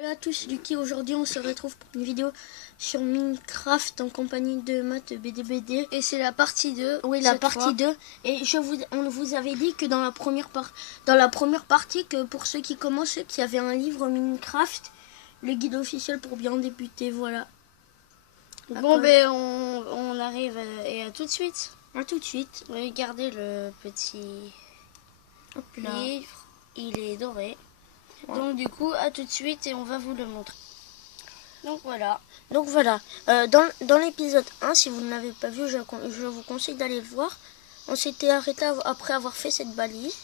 Salut à tous, Lucky. Aujourd'hui on se retrouve pour une vidéo sur Minecraft en compagnie de Matt BDBD. Et c'est la partie 2. Oui, la partie 2. Et on vous avait dit que dans la première partie, que pour ceux qui commencent, qu'il y avait un livre Minecraft, le guide officiel pour bien débuter, voilà. Bon, ben on arrive et à tout de suite. À tout de suite. Regardez le petit livre, il est doré. Ouais. Donc du coup, à tout de suite et on va vous le montrer. Donc voilà. Dans l'épisode 1, si vous ne l'avez pas vu, je vous conseille d'aller le voir. On s'était arrêté après avoir fait cette balise.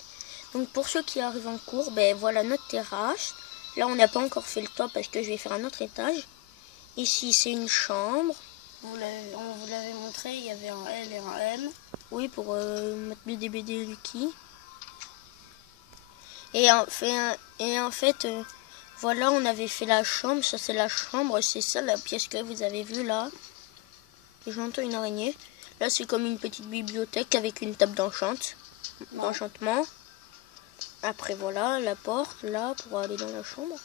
Donc pour ceux qui arrivent en cours, ben voilà notre terrasse. Là on n'a pas encore fait le toit parce que je vais faire un autre étage. Ici c'est une chambre. On vous l'avait montré, il y avait un L et un M. Oui, pour mettre le DBD Lucky. Et en fait, voilà, on avait fait la chambre. Ça c'est la chambre, c'est ça la pièce que vous avez vue là. Et j'entends une araignée. Là c'est comme une petite bibliothèque avec une table d'enchantement. Après voilà, la porte là pour aller dans la chambre.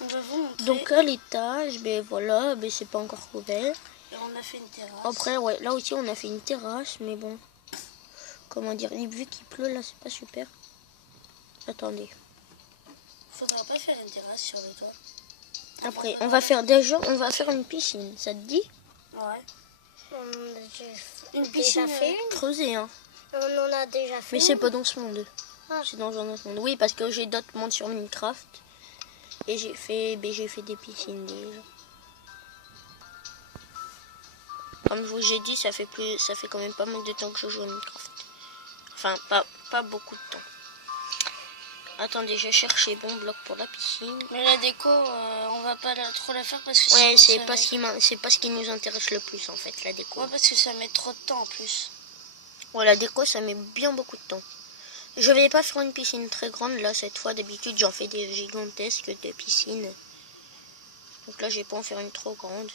On va vous montrer. Donc à l'étage, ben voilà, ben c'est pas encore couvert. Et on a fait une terrasse. Après ouais, là aussi on a fait une terrasse, mais bon, comment dire, vu qu'il pleut là, c'est pas super. Attendez. Faudra pas faire une terrasse sur le toit. Après, on va faire une piscine, ça te dit? Ouais. Une piscine creusée, hein. On en a déjà fait. Mais c'est pas dans ce monde. C'est dans un autre monde. Oui, parce que j'ai d'autres mondes sur Minecraft. Et j'ai fait des piscines déjà. Comme je vous ai dit, ça fait quand même pas mal de temps que je joue à Minecraft. Enfin, pas beaucoup de temps. Attendez, je cherche les bons blocs pour la piscine. Mais la déco, on va pas trop la faire parce que ouais, c'est pas ce qui nous intéresse le plus en fait, la déco. Ouais, parce que ça met trop de temps en plus. Ouais, la déco, ça met bien beaucoup de temps. Je vais pas faire une piscine très grande là cette fois. D'habitude, j'en fais des gigantesques de piscines. Donc là, je vais pas en faire une trop grande.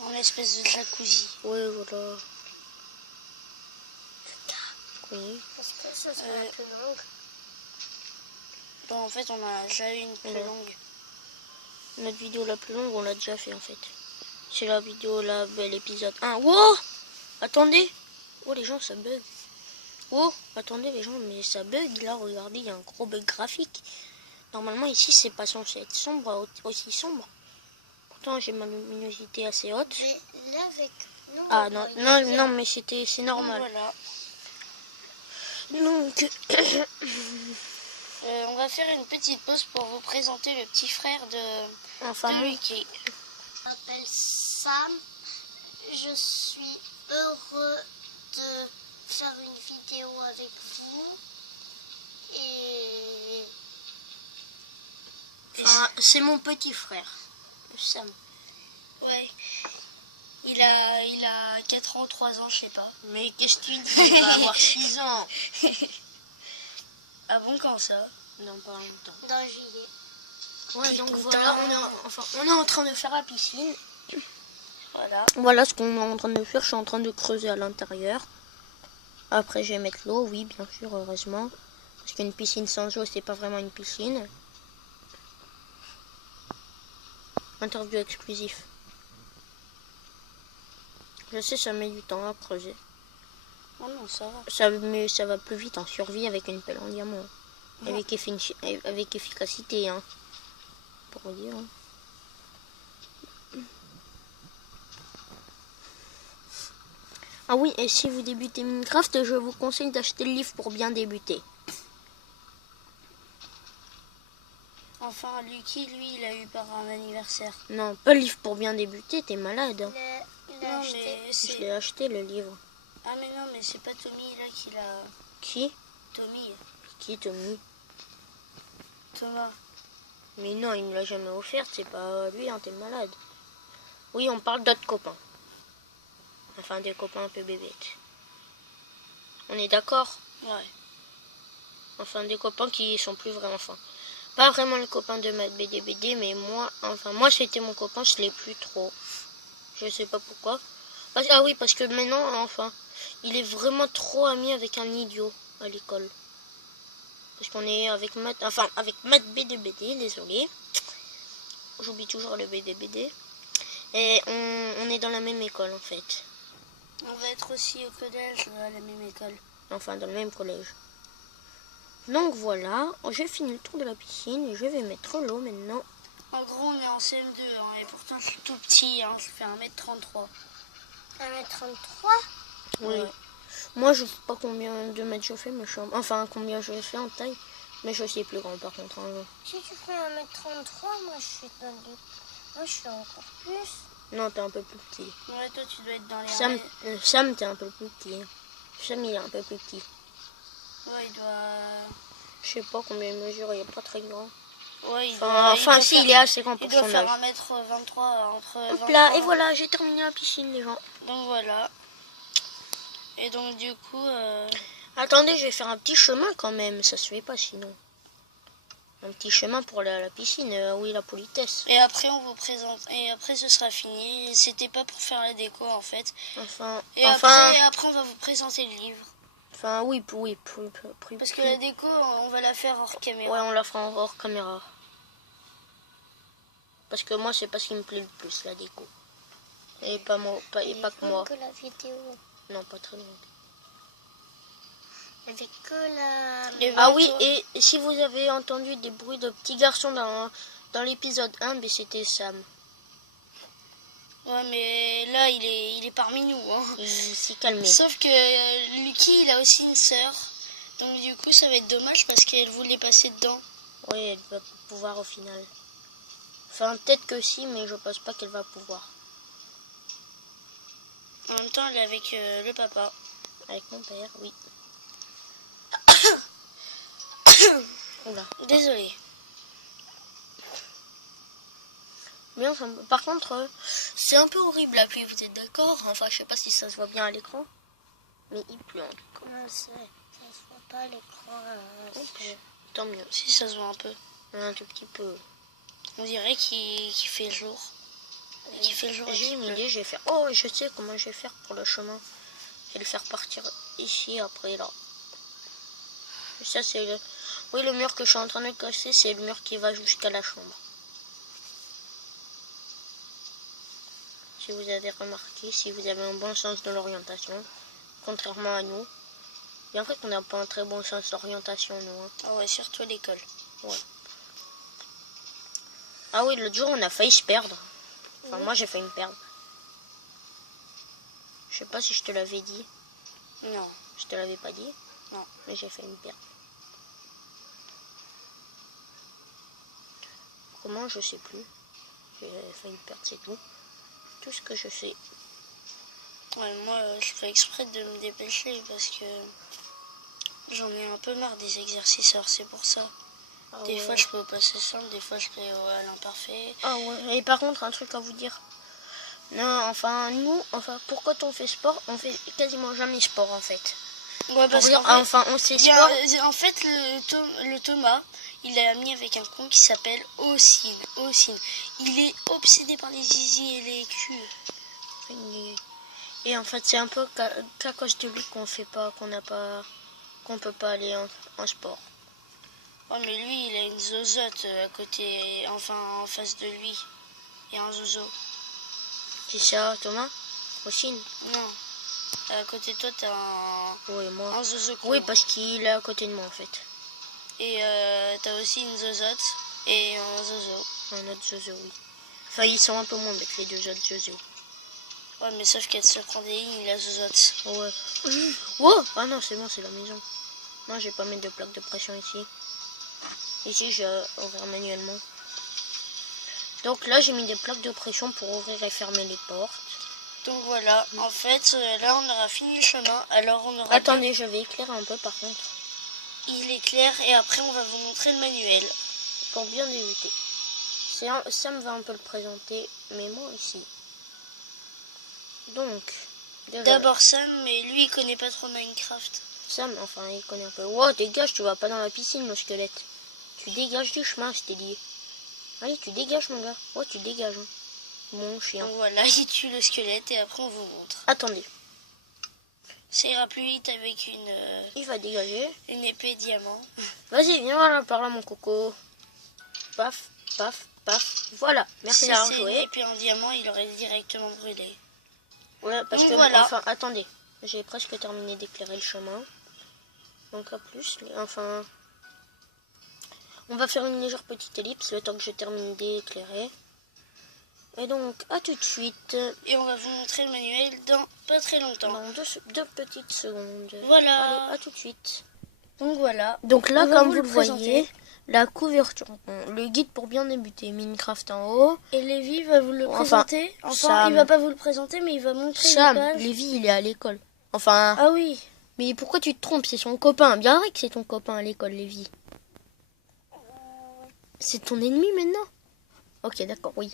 En espèce de jacuzzi. Ouais, voilà. Oui. Parce que ça sera la plus longue. Bon, en fait, on a déjà eu une plus longue. Notre vidéo la plus longue, on l'a déjà fait en fait. C'est la vidéo là, l'épisode 1. Wow! Attendez! Oh, les gens, ça bug. Oh, attendez les gens, mais ça bug là, regardez, il y a un gros bug graphique. Normalement ici, c'est pas censé être sombre, aussi sombre. Pourtant, j'ai ma luminosité assez haute. Mais là, avec nous, ah non, mais c'est normal. Voilà. Donc, on va faire une petite pause pour vous présenter le petit frère de Lucky. Je m'appelle Sam. Je suis heureux de faire une vidéo avec vous. Et enfin, c'est mon petit frère, Sam. Ouais. Il a 4 ans, 3 ans, je sais pas. Mais qu'est-ce que tu dis? Il va avoir 6 ans. Ah bon, quand ça? Dans pas longtemps. dans juillet. Ouais, donc voilà, on est en train de faire la piscine. Voilà ce qu'on est en train de faire. Je suis en train de creuser à l'intérieur. Après, je vais mettre l'eau, oui, bien sûr, heureusement. Parce qu'une piscine sans eau, c'est pas vraiment une piscine. Interview exclusif. Je sais, ça met du temps à creuser. Oh non, ça va. Mais ça va plus vite en survie avec une pelle en diamant. Ouais. Avec efficacité, hein. Pour dire. Ah oui, et si vous débutez Minecraft, je vous conseille d'acheter le livre pour bien débuter. Enfin, Lucky, lui, il a eu par un anniversaire. Non, pas le livre pour bien débuter, t'es malade. Il a acheté. Je l'ai acheté, le livre. Ah mais non, mais c'est pas Tommy là qui l'a... Qui? Tommy. Qui est Tommy? Thomas. Mais non, il me l'a jamais offert, c'est pas lui, hein, t'es malade. Oui, on parle d'autres copains. Enfin, des copains un peu bébêtes. On est d'accord? Ouais. Enfin, des copains qui sont plus vraiment... Enfin, pas vraiment le copain de Matt BDBD, mais moi, c'était mon copain, je l'ai plus trop. Je sais pas pourquoi. Ah oui, parce que maintenant, enfin, il est vraiment trop ami avec un idiot à l'école. Parce qu'on est avec Matt, enfin avec Matt BDBD, désolé. J'oublie toujours le BDBD. Et on est dans la même école en fait. On va être aussi au collège à la même école. Enfin dans le même collège. Donc voilà, j'ai fini le tour de la piscine et je vais mettre l'eau maintenant. En gros, on est en CM2 hein, et pourtant je suis tout petit, hein, je fais 1m33. 1m33. Oui. Ouais. Moi je sais pas combien de mètres je fais, mais enfin combien je fais en taille. Mais je suis plus grand par contre. Hein. Si tu fais 1m33, moi je suis encore plus. Non, t'es un peu plus petit. Ouais, toi tu dois être dans les... Sam, t'es un peu plus petit. Sam, il est un peu plus petit. Ouais, il doit... Je sais pas combien il mesure, il est pas très grand. Ouais, il Enfin, si, il est assez grand il pour doit son faire âge. 1m23 entre... Hop 23. là, et voilà, j'ai terminé la piscine, les gens. Donc voilà. Et donc du coup... Attendez, je vais faire un petit chemin quand même, ça se fait pas sinon. Un petit chemin pour aller à la piscine, oui, la politesse. Et après on vous présente, et après ce sera fini. C'était pas pour faire la déco en fait. Et après on va vous présenter le livre. Enfin, oui. Parce que la déco, on va la faire hors caméra. Ouais, on la fera hors caméra. Parce que moi, c'est pas ce qui me plaît le plus, la déco. Et pas moi, pas que moi. Que la vidéo. Non, pas très longue. Avec que la... Ah oui, et si vous avez entendu des bruits de petits garçons dans l'épisode 1, ben c'était Sam. Ouais, mais là, il est parmi nous. Hein. Il s'est calmé. Sauf que Lucky, il a aussi une sœur. Donc du coup, ça va être dommage parce qu'elle voulait passer dedans. Oui, elle va pouvoir au final. Enfin, peut-être que si, mais je pense pas qu'elle va pouvoir. En même temps, elle est avec le papa. Avec mon père, oui. Oula. Désolée. Mais enfin, par contre, c'est un peu horrible la pluie, vous êtes d'accord? Enfin, je sais pas si ça se voit bien à l'écran. Mais il pleut en tout cas. Comment ça se voit pas à l'écran. Tant mieux. Si, ça se voit un peu. Un tout petit peu. On dirait qu'il fait jour. Qu'il fait jour. J'ai une idée, je vais faire... Oh, je sais comment je vais faire pour le chemin. Je vais le faire partir ici, après là. Et ça, c'est le... Oui, le mur que je suis en train de casser, c'est le mur qui va jusqu'à la chambre. Si vous avez remarqué, si vous avez un bon sens de l'orientation, contrairement à nous. Bien vrai qu'on n'a pas un très bon sens d'orientation, nous. Hein. Ah ouais, surtout à l'école. Ouais. Ah oui, l'autre jour, on a failli se perdre. Enfin, moi, j'ai failli me perdre. Je sais pas si je te l'avais dit. Non. Je te l'avais pas dit. Non. Mais j'ai failli me perdre. Comment, je sais plus. J'ai failli me perdre, c'est tout. Tout ce que je sais. Ouais, moi, je fais exprès de me dépêcher parce que j'en ai un peu marre des exercices, alors c'est pour ça. Ah Des ouais. fois, je peux au passé simple, des fois, je fais à l'imparfait. Ah ouais. Et par contre, un truc à vous dire. Non, enfin, nous, pour quand on fait sport, on fait quasiment jamais sport, en fait. Ouais, parce dire, qu'en fait, enfin, on sait sport. en fait, le Thomas, il a mis avec un con qui s'appelle Ocine. Il est obsédé par les zizi et les culs. Et en fait, c'est un peu qu'à cause de lui qu'on fait pas, qu'on peut pas aller en sport. Oh, mais lui, il a une zozote à côté, enfin, en face de lui. Il y a un zozo. C'est ça, Thomas? Aussi? Non. À côté de toi, t'as Oui, moi. un zozo. Oui, parce qu'il est à côté de moi, en fait. Et t'as aussi une zozote et un zozo. Un autre zozo, oui. Enfin, ils sont un peu moins avec les deux autres zozos. Ouais, mais sauf qu'elle se prend des lignes, la zozote. Ouais. Wow! Ah non, c'est bon, c'est la maison. Non, je vais pas mettre de plaque de pression ici. Ici, je vais ouvrir manuellement. Donc là, j'ai mis des plaques de pression pour ouvrir et fermer les portes. Donc voilà, en fait, là, on aura fini le chemin. Alors, on aura... Attendez, je vais éclairer un peu, par contre. Il éclaire et après, on va vous montrer le manuel. Pour bien débuter. Sam va un peu le présenter, mais moi aussi. Donc, d'abord Sam, mais lui, il connaît pas trop Minecraft. Sam, enfin, il connaît un peu. Wow, dégage, tu vas pas dans la piscine, le squelette. Tu dégages du chemin, je t'ai dit. Allez, tu dégages, mon gars. Ouais, tu dégages. Hein. Mon chien. Donc voilà, il tue le squelette et après, on vous montre. Attendez. Ça ira plus vite avec Il va dégager. une épée diamant. Vas-y, viens voilà, par là mon coco. Paf, paf, paf. Voilà, merci Si d'avoir c'est une joué. épée en diamant, il aurait directement brûlé. Ouais, parce Donc que, voilà. enfin, attendez. J'ai presque terminé d'éclairer le chemin. Donc à plus, enfin... On va faire une légère petite ellipse le temps que je termine d'éclairer. Et donc, à tout de suite. Et on va vous montrer le manuel dans pas très longtemps. Dans deux petites secondes. Voilà. Allez, à tout de suite. Donc voilà. Donc là, On va comme vous vous le le présenter. voyez, la couverture, le guide pour bien débuter, Minecraft en haut. Et Lévi va vous le Enfin, présenter. Enfin, Sam. il va pas vous le présenter, mais il va montrer Sam, les pages. Lévi, il est à l'école. Enfin, Ah oui. mais pourquoi tu te trompes? C'est son copain. Bien vrai que c'est ton copain à l'école, Lévi. C'est ton ennemi maintenant? Ok, d'accord, oui.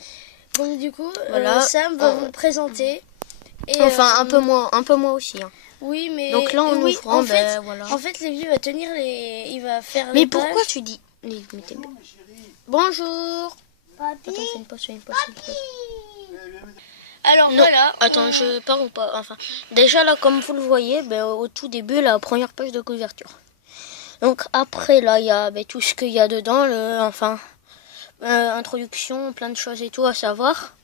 Donc du coup, Voilà. Sam va vous le présenter. Et, Enfin, un peu moins aussi. Hein. Oui, mais Donc là, en oui, ouvrant, en fait, ben voilà. en fait, Lévi va tenir les, il va faire Mais les pourquoi pages. tu dis... Bonjour. Papi. Attends, c'est une pause, c'est une pause. Alors Non, voilà. attends, je pars ou pas? Enfin, déjà là, comme vous le voyez, ben, au tout début, la première page de couverture. Donc après, là, il y a tout ce qu'il y a dedans, introduction, plein de choses et tout à savoir.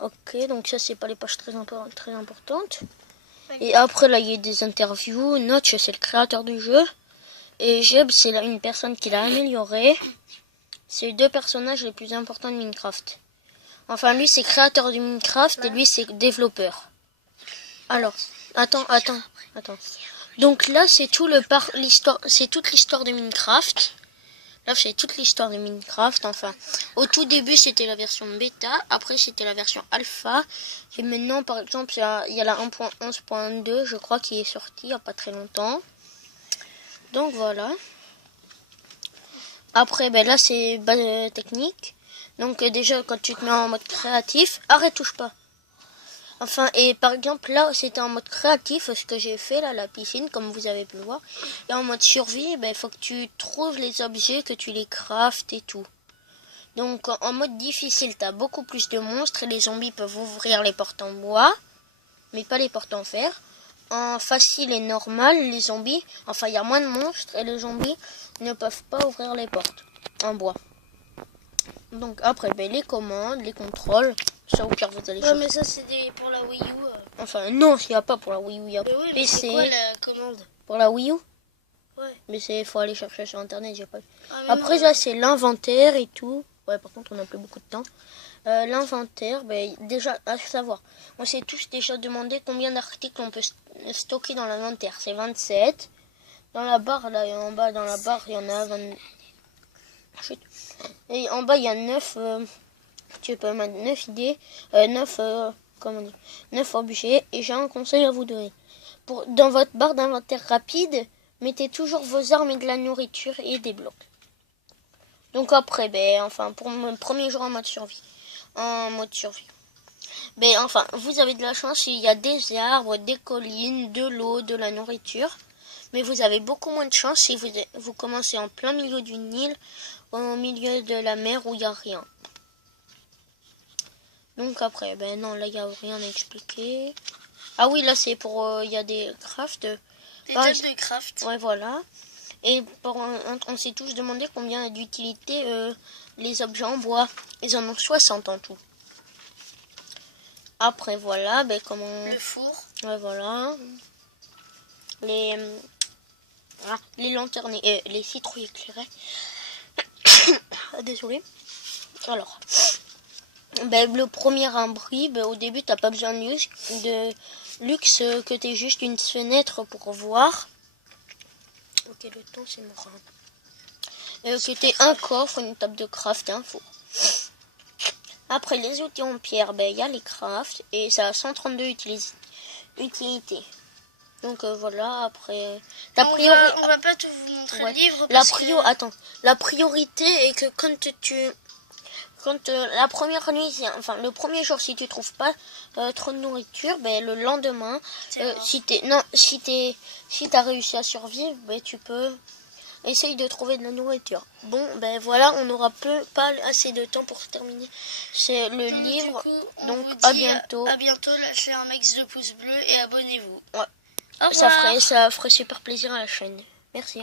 Ok, donc ça, c'est pas les pages très importantes. Et après, là, il y a des interviews. Notch, c'est le créateur du jeu. Et Jeb, c'est une personne qui l'a amélioré. C'est les deux personnages les plus importants de Minecraft. Enfin, lui, c'est créateur du Minecraft et lui, c'est développeur. Alors, attends. Donc là, c'est c'est toute l'histoire de Minecraft. Là, c'est toute l'histoire de Minecraft. Enfin, au tout début, c'était la version bêta. Après, c'était la version alpha. Et maintenant, par exemple, il y a la 1.11.2, je crois, qui est sortie il n'y a pas très longtemps. Donc voilà. Après, ben là, c'est base technique. Donc déjà, quand tu te mets en mode créatif, arrête, touche pas. Enfin, et par exemple, là, c'était en mode créatif, ce que j'ai fait, là, la piscine, comme vous avez pu le voir. Et en mode survie, ben, il faut que tu trouves les objets, que tu les craftes et tout. Donc, en mode difficile, t'as beaucoup plus de monstres et les zombies peuvent ouvrir les portes en bois, mais pas les portes en fer. En facile et normal, les zombies, enfin, il y a moins de monstres et les zombies ne peuvent pas ouvrir les portes en bois. Donc, après, ben, les commandes, les contrôles, ça au pire, vous allez Ouais, chercher. mais ça c'est pour la Wii U. Enfin, non, il n'y a pas pour la Wii U, il y a Mais oui, mais PC. c'est quoi la commande? Pour la Wii U? Ouais. Mais il faut aller chercher sur internet, j'ai pas vu. Ah, mais Après, non. là, c'est l'inventaire et tout. Ouais, par contre, on n'a plus beaucoup de temps. L'inventaire, ben, déjà, à savoir, on s'est tous déjà demandé combien d'articles on peut stocker dans l'inventaire. C'est 27. Dans la barre, là, et en bas, dans la barre, il y en a 20. Chut. Et en bas, il y a 9. Tu peux mettre 9 idées. 9, comment dire, 9 objets. Et j'ai un conseil à vous donner. Dans votre barre d'inventaire rapide, mettez toujours vos armes et de la nourriture et des blocs. Donc après, ben, enfin, pour mon premier jour en mode survie. Ben, enfin, vous avez de la chance, il y a des arbres, des collines, de l'eau, de la nourriture. Mais vous avez beaucoup moins de chance si vous commencez en plein milieu du Nil, au milieu de la mer où il n'y a rien. Donc après, ben non, là, il n'y a rien à expliquer. Ah oui, là, c'est pour... il y a des crafts. Des tables de craft. Ouais, voilà. Et on s'est tous demandé combien d'utilité les objets en bois. Ils en ont 60 en tout. Après, voilà, ben comment... Le four. Ouais, voilà. Les lanternes et les citrouilles éclairées. Désolé. Alors, ben, le premier abri, ben, au début, t'as pas besoin de luxe, que t'aies juste une fenêtre pour voir. Ok, le temps, c'est mort. Que t'aies un coffre, une table de craft et un four. Après, les outils en pierre, ben, y a les crafts et ça a 132 utilités. Donc voilà, après... On va pas tout vous montrer le livre. La priorité est que quand la première nuit, enfin le premier jour, si tu trouves pas trop de nourriture, ben le lendemain, si t'as réussi à survivre, ben tu peux essayer de trouver de la nourriture. Bon, ben voilà, on n'aura pas assez de temps pour terminer. C'est le livre. Du coup, donc vous à dit bientôt. À bientôt, lâchez un max de pouces bleus et abonnez-vous. Ouais. Au Ça revoir. ça ferait super plaisir à la chaîne. Merci.